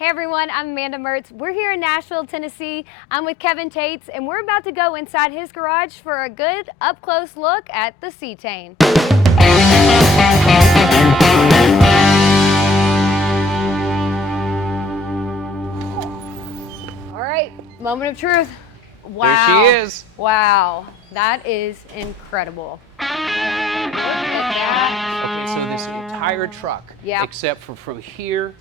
Hey everyone, I'm Amanda Mertz. We're here in Nashville, Tennessee. I'm with Kevin Tates, and we're about to go inside his garage for a good up-close look at the Cetane. All right, moment of truth. Wow. There she is. Wow, that is incredible. Look at that. Okay, so this entire truck, Yep. except for from here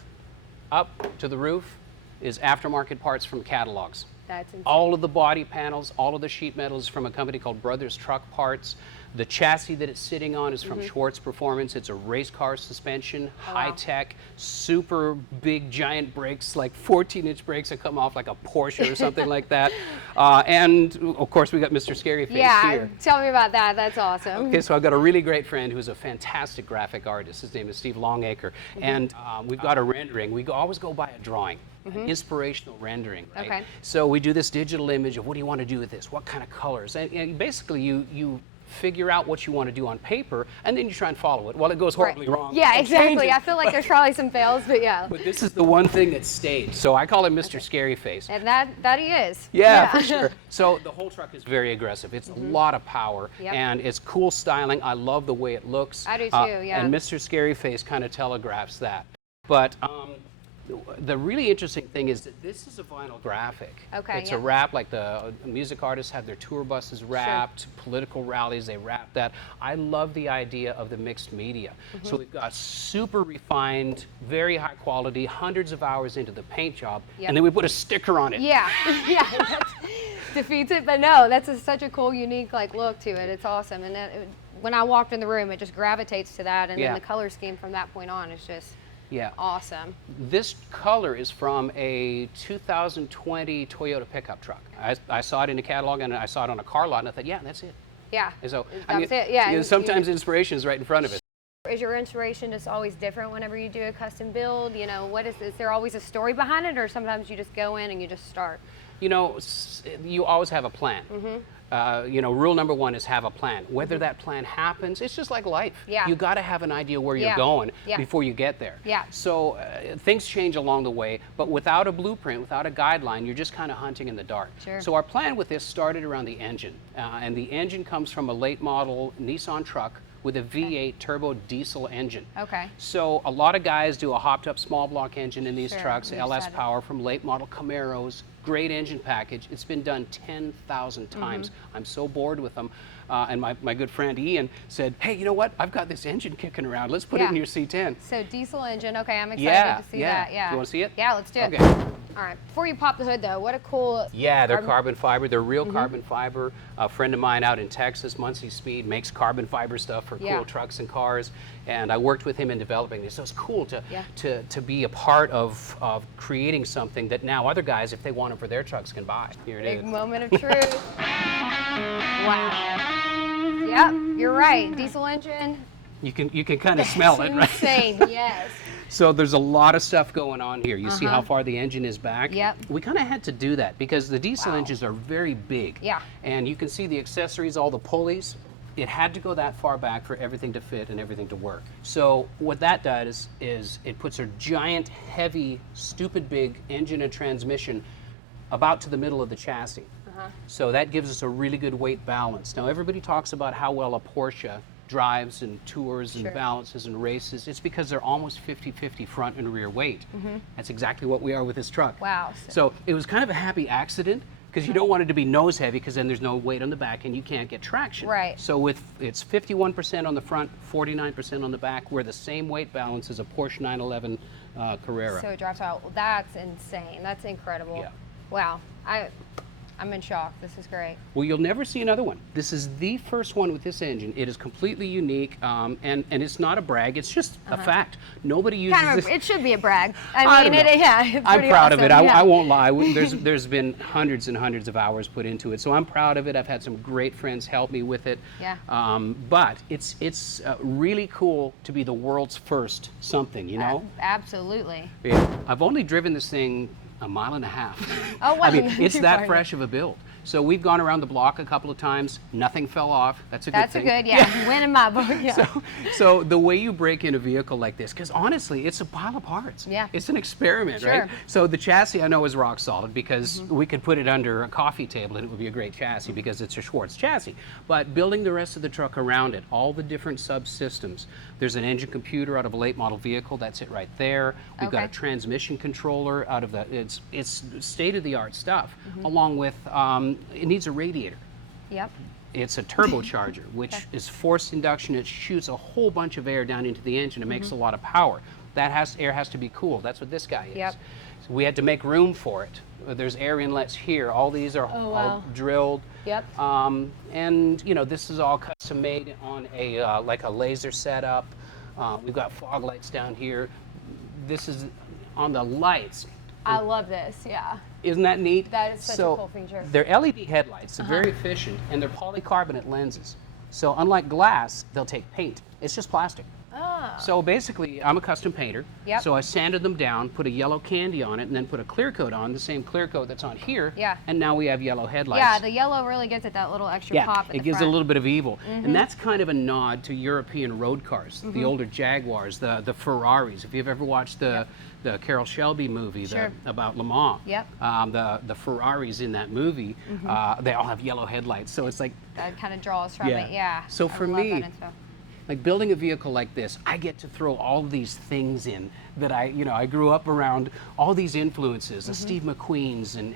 up to the roof, is aftermarket parts from catalogs. That's insane. All of the body panels, all of the sheet metal is from a company called Brothers Truck Parts. The chassis that it's sitting on is from Schwartz Performance. It's a race car suspension, high tech, super big giant brakes, like 14-inch brakes that come off like a Porsche or something like that. And of course we got Mr. Scary Face here. Tell me about that. That's awesome. Okay, so I've got a really great friend who's a fantastic graphic artist. His name is Steve Longacre. And we've got a rendering. We always go by a drawing, an inspirational rendering, right? Okay. So we do this digital image of what do you want to do with this? What kind of colors? And basically you figure out what you want to do on paper, and then you try and follow it. Well, it goes horribly wrong. Yeah, it exactly. changes. I feel like there's probably some fails, but yeah. But this is the one thing that stayed. So I call him Mr. Scary Face. And that he is. Yeah, for sure. So the whole truck is very aggressive. It's a lot of power, Yep. and it's cool styling. I love the way it looks. I do too, yeah. And Mr. Scary Face kind of telegraphs that. But the really interesting thing is that this is a vinyl graphic. Okay, It's yeah. a wrap, like the music artists have their tour buses wrapped, political rallies, they wrap that. I love the idea of the mixed media. So we've got super refined, very high quality, hundreds of hours into the paint job, Yep. and then we put a sticker on it. Yeah, yeah, that defeats it. But no, that's such a cool, unique look to it. It's awesome. And when I walked in the room, it just gravitates to that. And Yeah. then the color scheme from that point on is just Yeah. awesome. This color is from a 2020 Toyota pickup truck. I saw it in the catalog and I saw it on a car lot and I thought, yeah, that's it. Yeah, And so, that's it. Yeah. you know, and sometimes inspiration is right in front of us. is your inspiration just always different whenever you do a custom build? You know, is there always a story behind it, or sometimes you just go in and you just start? You know, you always have a plan. You know, rule number one is have a plan. Whether that plan happens, it's just like life. Yeah. You got to have an idea where Yeah. you're going Yeah. before you get there. Yeah. So things change along the way, but without a blueprint, without a guideline, you're just kind of hunting in the dark. Sure. So our plan with this started around the engine, and the engine comes from a late model Nissan truck with a V8 turbo diesel engine. Okay. So a lot of guys do a hopped up small block engine in these Sure, trucks, we LS said it. Power from late model Camaros, great engine package. It's been done 10,000 times. I'm so bored with them. And my good friend Ian said, hey, you know what? I've got this engine kicking around. Let's put it Yeah. in your C10. So diesel engine. Okay, I'm excited Yeah, to see yeah. that. Yeah. You wanna see it? Yeah, let's do it. Okay. All right. Before you pop the hood, though, what a cool. Yeah, they're carbon fiber. They're real carbon fiber. A friend of mine out in Texas, Muncie Speed, makes carbon fiber stuff for Yeah. cool trucks and cars. And I worked with him in developing this. So it's cool Yeah. to be a part of creating something that now other guys, if they want it for their trucks, can buy. Here it Big is. moment of truth. Wow. Yep, you're right. Diesel engine. You can kind of smell it, right? Insane. Yes. So there's a lot of stuff going on here. You see how far the engine is back? Yep. We kind of had to do that because the diesel Wow. engines are very big. Yeah. And you can see the accessories, all the pulleys. It had to go that far back for everything to fit and everything to work. So what that does is it puts a giant, heavy, stupid big engine and transmission about to the middle of the chassis. So that gives us a really good weight balance. Now everybody talks about how well a Porsche drives and tours and Sure. balances and races. It's because they're almost 50-50 front and rear weight. That's exactly what we are with this truck. Wow. So it was kind of a happy accident because you don't want it to be nose heavy because then there's no weight on the back and you can't get traction. Right. So it's 51% on the front, 49% on the back. We're the same weight balance as a Porsche 911 Carrera. So it drops out. Well, that's insane. That's incredible. Yeah. Wow. I'm in shock. This is great. Well, you'll never see another one. This is the first one with this engine. It is completely unique, and it's not a brag. It's just a fact. Nobody uses Kind of. this. It should be a brag. I I mean, don't know. yeah. It's I'm pretty proud of it. awesome, I yeah. won't lie. There's been hundreds and hundreds of hours put into it, so I'm proud of it. I've had some great friends help me with it. Yeah. But it's really cool to be the world's first something. You know. Absolutely. Yeah. I've only driven this thing a mile and a half. Oh, wow. I mean, it's You're that fine. fresh of a build. So we've gone around the block a couple of times. Nothing fell off. That's a good That's thing. a good, yeah. Win in my book. Yeah. So the way you break in a vehicle like this, because honestly, it's a pile of parts. Yeah. It's an experiment, Sure. right? So the chassis I know is rock solid because we could put it under a coffee table and it would be a great chassis because it's a Schwartz chassis. But building the rest of the truck around it, all the different subsystems. There's an engine computer out of a late model vehicle. That's it right there. We've got a Okay. transmission controller out of the. It's state of the art stuff. Along with it needs a radiator. Yep. It's a turbocharger, which is forced induction. It shoots a whole bunch of air down into the engine and makes a lot of power. Air has to be cooled. That's what this guy is. Yep. So we had to make room for it. There's air inlets here. All these are Oh, all wow. drilled. Yep. And you know, this is all custom made on a like a laser setup. We've got fog lights down here. This is on the lights. I love this. Yeah. Isn't that neat? That is such a So cool feature. they're LED headlights. They're very efficient, and they're polycarbonate lenses. So unlike glass, they'll take paint. It's just plastic. Ah. So basically, I'm a custom painter. Yep. So I sanded them down, put a yellow candy on it, and then put a clear coat on, the same clear coat that's on here. Yeah. And now we have yellow headlights. Yeah, the yellow really gives it that little extra Yeah, pop at it the gives it a front. little bit of evil. And that's kind of a nod to European road cars, the older Jaguars, the Ferraris. If you've ever watched the Carroll Shelby movie Sure. about Le Mans, Yep. the Ferraris in that movie, they all have yellow headlights. So it's like, That kind of draws from Yeah. it. Yeah. So I for love me, that info. like building a vehicle like this, I get to throw all these things in that I grew up around, all these influences, the Steve McQueen's and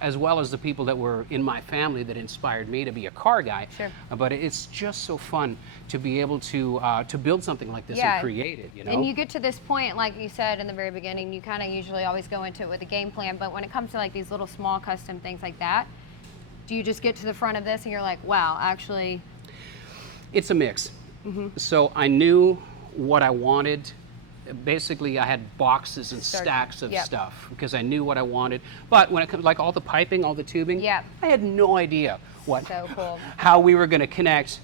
as well as the people that were in my family that inspired me to be a car guy. Sure. But it's just so fun to be able to build something like this Yeah. and create it, And you get to this point, like you said in the very beginning, you kind of usually always go into it with a game plan, but when it comes to like these little small custom things like that, do you just get to the front of this and you're like, wow, actually, It's a mix. So I knew what I wanted. Basically, I had boxes and Start- stacks of yep. stuff because I knew what I wanted. But when it comes, like all the piping, all the tubing, Yep. I had no idea so cool. how we were going to connect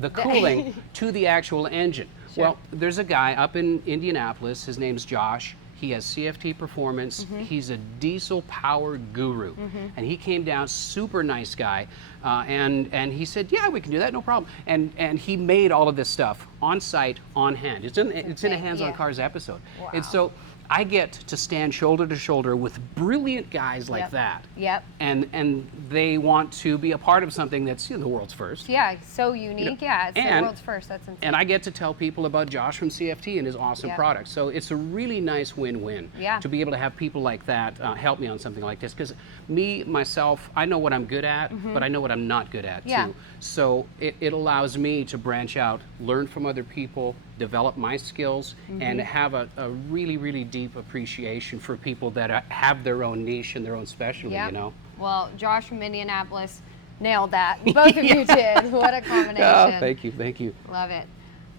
the cooling to the actual engine. Sure. Well, there's a guy up in Indianapolis. His name's Josh. He has CFT Performance. He's a diesel power guru. And he came down, super nice guy. And he said, yeah, we can do that, no problem. And he made all of this stuff on site, on hand. It's in a Hands on Yeah. Cars episode. Wow. And so I get to stand shoulder to shoulder with brilliant guys like Yep. that. Yep. And they want to be a part of something that's the world's first. Yeah, so unique. Yeah, it's the and- world's first. That's insane. And I get to tell people about Josh from CFT and his awesome Yep. product. So it's a really nice win-win Yeah. to be able to have people like that help me on something like this. Because myself, I know what I'm good at, but I know what I'm not good at Yeah. too. So it allows me to branch out, learn from other people, develop my skills, and have a really, really deep appreciation for people that have their own niche and their own specialty, Yep. you know? Well, Josh from Indianapolis nailed that. Both of you did. What a combination. Oh, thank you. Love it.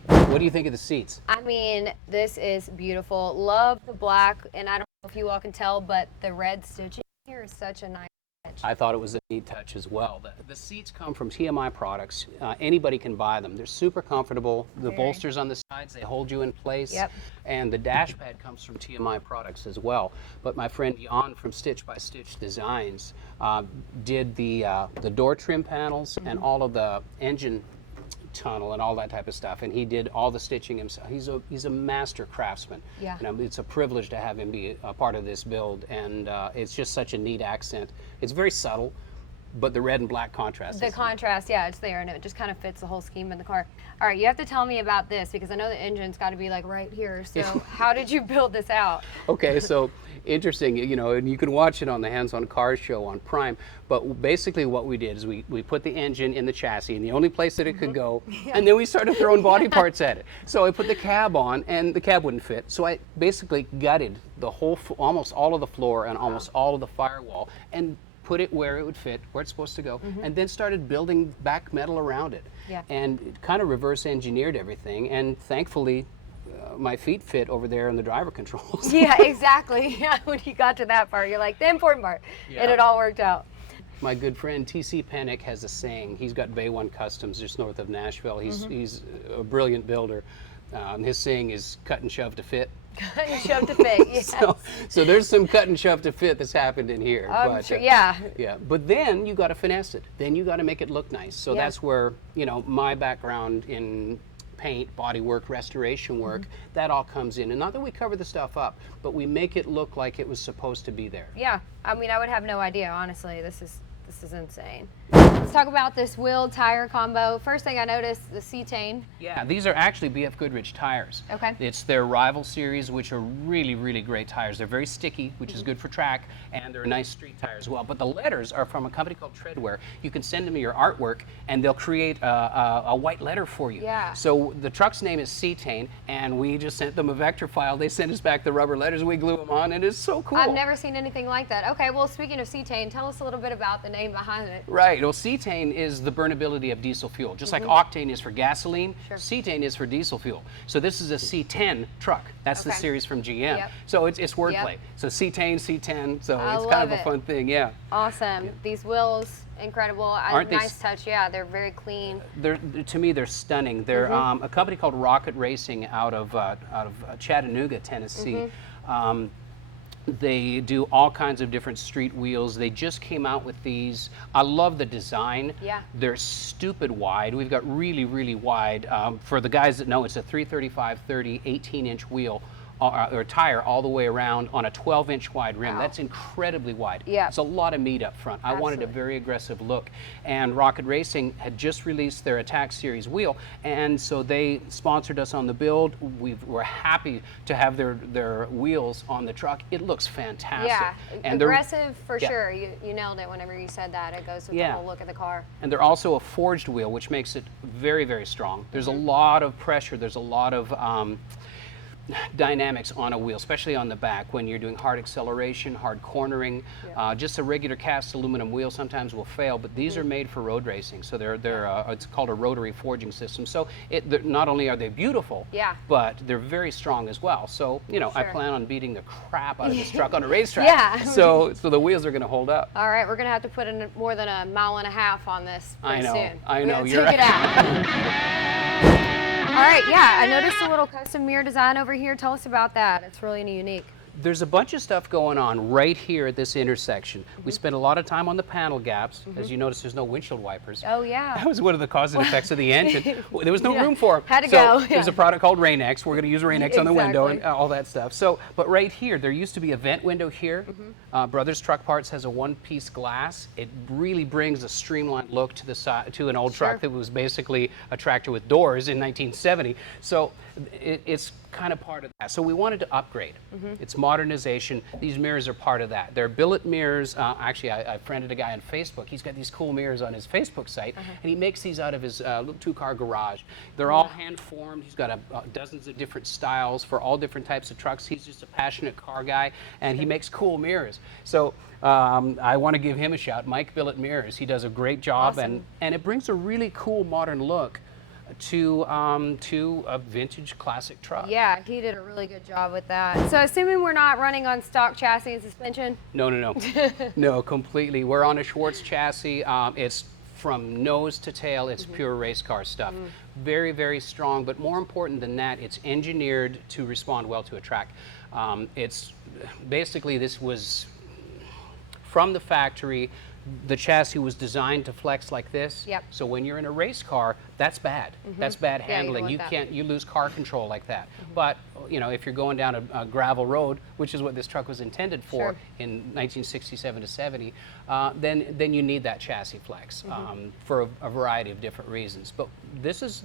What do you think of the seats? I mean, this is beautiful. Love the black, and I don't know if you all can tell, but the red stitching here is such a nice touch. I thought it was a neat touch as well. The seats come from TMI products. Anybody can buy them. They're super comfortable. The Very. bolsters on the sides, they hold you in place. Yep. And the dash pad comes from TMI products as well. But my friend Jan from Stitch by Stitch Designs did the door trim panels Mm-hmm. and all of the engine tunnel and all that type of stuff, and he did all the stitching himself. He's a master craftsman. Yeah. And it's a privilege to have him be a part of this build, and it's just such a neat accent. It's very subtle, but the red and black contrast. The is- contrast, yeah, it's there, and it just kind of fits the whole scheme in the car. All right, you have to tell me about this because I know the engine's got to be like right here. So how did you build this out? Okay, so interesting, and you can watch it on the Hands on Cars show on Prime. But basically, what we did is we put the engine in the chassis in the only place that it could go, and then we started throwing body parts at it. So I put the cab on, and the cab wouldn't fit. So I basically gutted the whole, almost all of the floor and almost all of the firewall, and put it where it would fit, where it's supposed to go, and then started building back metal around it. Yeah. And it kind of reverse engineered everything, and thankfully, my feet fit over there in the driver controls. Yeah, exactly. Yeah, when you got to that part, you're like, the important part. Yeah. And it all worked out. My good friend TC Penick has a saying. He's got Bay One Customs just north of Nashville. He's a brilliant builder. His saying is cut and shove to fit. Cut and shove to fit. Yes. So there's some cut and shove to fit that's happened in here. I'm but, sure. Yeah. Yeah, but then you got to finesse it. Then you got to make it look nice. So Yeah. that's where, you know, my background in paint, body work, restoration work, that all comes in. And not that we cover the stuff up, but we make it look like it was supposed to be there. Yeah. I mean, I would have no idea, honestly. This is insane. Let's talk about this wheel tire combo. First thing I noticed, the cetane. Yeah, these are actually BF Goodrich tires. Okay. It's their rival series, which are really, really great tires. They're very sticky, which is good for track, and they're a nice street tire as well. But the letters are from a company called Treadwear. You can send them your artwork, and they'll create a white letter for you. Yeah. So the truck's name is Cetane, and we just sent them a vector file. They sent us back the rubber letters. We glue them on, and it's so cool. I've never seen anything like that. Okay, well, speaking of cetane, tell us a little bit about the name behind it. Right. Well, cetane is the burnability of diesel fuel. Just like octane is for gasoline, Sure. cetane is for diesel fuel. So this is a C10 truck. That's the Okay. series from GM. Yep. So it's wordplay. Yep. So cetane, C10. So I it's kind of love a it. fun thing. Yeah. Awesome. These wheels, incredible. Aren't they Nice touch. Yeah, they're very clean. To me, they're stunning. They're a company called Rocket Racing out of Chattanooga, Tennessee. They do all kinds of different street wheels. They just came out with these. I love the design. Yeah. They're stupid wide. We've got really, really wide. For the guys that know, it's a 335/30 18-inch wheel or tire all the way around on a 12-inch wide rim. Wow. That's incredibly wide. Yeah. It's a lot of meat up front. I wanted a Absolutely. very aggressive look. And Rocket Racing had just released their Attack Series wheel, and so they sponsored us on the build. We're happy to have their wheels on the truck. It looks fantastic. Yeah, And they're- aggressive for Yeah. sure. You nailed it whenever you said that. It goes with Yeah. the whole look of the car. And they're also a forged wheel, which makes it very, very strong. There's Mm-hmm. a lot of pressure. There's a lot of dynamics on a wheel, especially on the back when you're doing hard acceleration, hard cornering. Just a regular cast aluminum wheel sometimes will fail, but these are made for road racing. So they're it's called a rotary forging system. So not only are they beautiful, Yeah. but they're very strong as well. So I Sure. plan on beating the crap out of this truck on a racetrack. Yeah. So the wheels are going to hold up. All right, we're gonna have to put in more than a mile and a half on this I pretty know. soon. I We're know. gonna You're take it right. out. All right, yeah, I noticed a little custom mirror design over here. Tell us about that. It's really unique. There's a bunch of stuff going on right here at this intersection. We spent a lot of time on the panel gaps. As you notice, there's no windshield wipers. Oh yeah. That was one of the cause and effects of the engine. There was no Yeah. room for them. Had to so go, There's yeah. a product called Rain-X. We're going to use Rain-X on the window and Exactly. all that stuff. So, but right here, there used to be a vent window here. Brothers Truck Parts has a one-piece glass. It really brings a streamlined look to the side to an old Sure. truck that was basically a tractor with doors in 1970. So it's kind of part of that. So we wanted to upgrade. It's modernization. These mirrors are part of that. They're billet mirrors. Actually, I friended a guy on Facebook. He's got these cool mirrors on his Facebook site, and he makes these out of his little two-car garage. They're all hand-formed. He's got dozens of different styles for all different types of trucks. He's just a passionate car guy, and he makes cool mirrors. So I want to give him a shout. Mike Billet Mirrors. He does a great job, Awesome. and it brings a really cool modern look to a vintage classic truck. Yeah, he did a really good job with that. So assuming we're not running on stock chassis and suspension. No, no, completely. We're on a Schwartz chassis. It's from nose to tail. It's pure race car stuff. Very, very strong. But more important than that, it's engineered to respond well to a track. It's basically this was from the factory. The chassis was designed to flex like this. Yep. So when you're in a race car, that's bad. That's bad Yeah, you don't handling. want You that. can't. You lose car control like that. But if you're going down a gravel road, which is what this truck was intended for Sure. in 1967 to 70, then you need that chassis flex for a variety of different reasons. But this is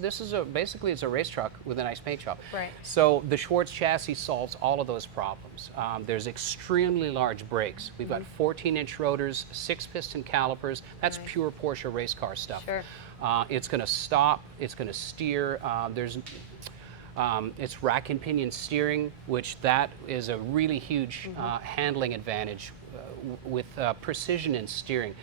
basically it's a race truck with a nice paint job. Right. So the Schwartz chassis solves all of those problems. There's extremely large brakes. We've got 14-inch rotors, 6-piston calipers. That's pure Porsche race car stuff. Sure. It's going to stop. It's going to steer. It's rack and pinion steering, which that is a really huge handling advantage with precision in steering.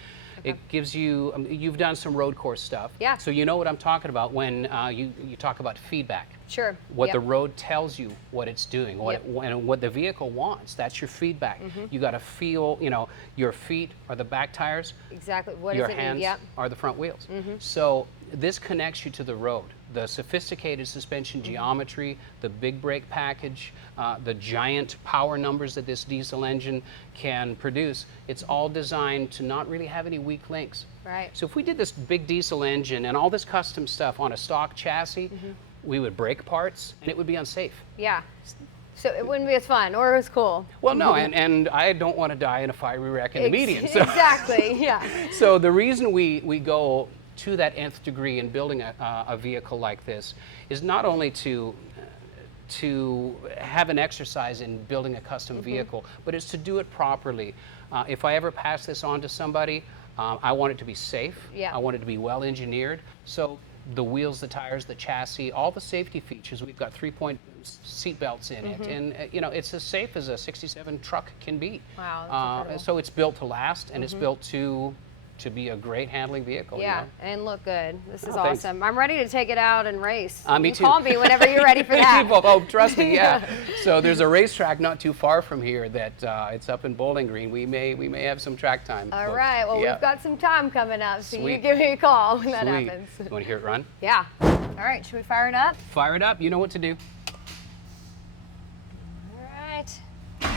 It gives you, you've done some road course stuff. Yeah. So you know what I'm talking about when you talk about feedback. Sure. What Yep. the road tells you what it's doing, and what the vehicle wants. That's your feedback. You got to feel, your feet are the back tires. Exactly. What Your does it hands mean? Yep. are the front wheels. So this connects you to the road. the sophisticated suspension geometry, the big brake package, the giant power numbers that this diesel engine can produce, it's all designed to not really have any weak links. Right. So if we did this big diesel engine and all this custom stuff on a stock chassis, we would break parts and it would be unsafe. Yeah. So it wouldn't be as fun or as cool. Well, no, and I don't want to die in a fiery wreck in the median. So. Exactly, yeah. So the reason we go to that nth degree in building a vehicle like this is not only to have an exercise in building a custom vehicle, but it's to do it properly. If I ever pass this on to somebody, I want it to be safe. Yeah. I want it to be well engineered. So the wheels, the tires, the chassis, all the safety features. We've got 3-point seat belts in it, and you know, it's as safe as a '67 truck can be. Wow, that's incredible. So it's built to last, and it's built to be a great handling vehicle. Yeah, you know? and look good. This is Oh, thanks. awesome. I'm ready to take it out and race. Me You too. Call me whenever you're ready for that. Oh, trust me, yeah. So there's a racetrack not too far from here that it's up in Bowling Green. We may have some track time. All folks. right, well, Yeah. we've got some time coming up, so you Sweet. give me a call when that Sweet. happens. You want to hear it run? Yeah. All right, should we fire it up? Fire it up. You know what to do. All right. Yes.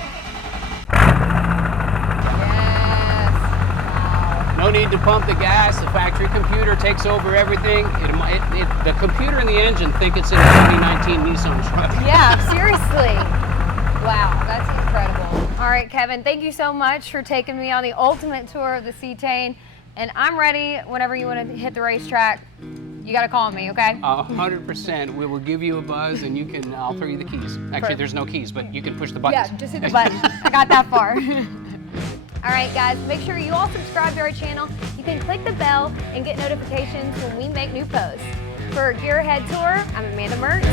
Wow. No need to pump the gas. The factory computer takes over everything. The computer and the engine think it's in a 2019 Nissan truck. Yeah, seriously. Wow, that's incredible. All right, Kevin, thank you so much for taking me on the ultimate tour of the Cetane. And I'm ready whenever you want to hit the racetrack. You got to call me, okay? 100%. We will give you a buzz, and I'll throw you the keys. Actually, there's no keys, but you can push the buttons. Yeah, just hit the button. I got that far. All right, guys, make sure you all subscribe to our channel. You can click the bell and get notifications when we make new posts. For Gearhead Tour, I'm Amanda Mertz.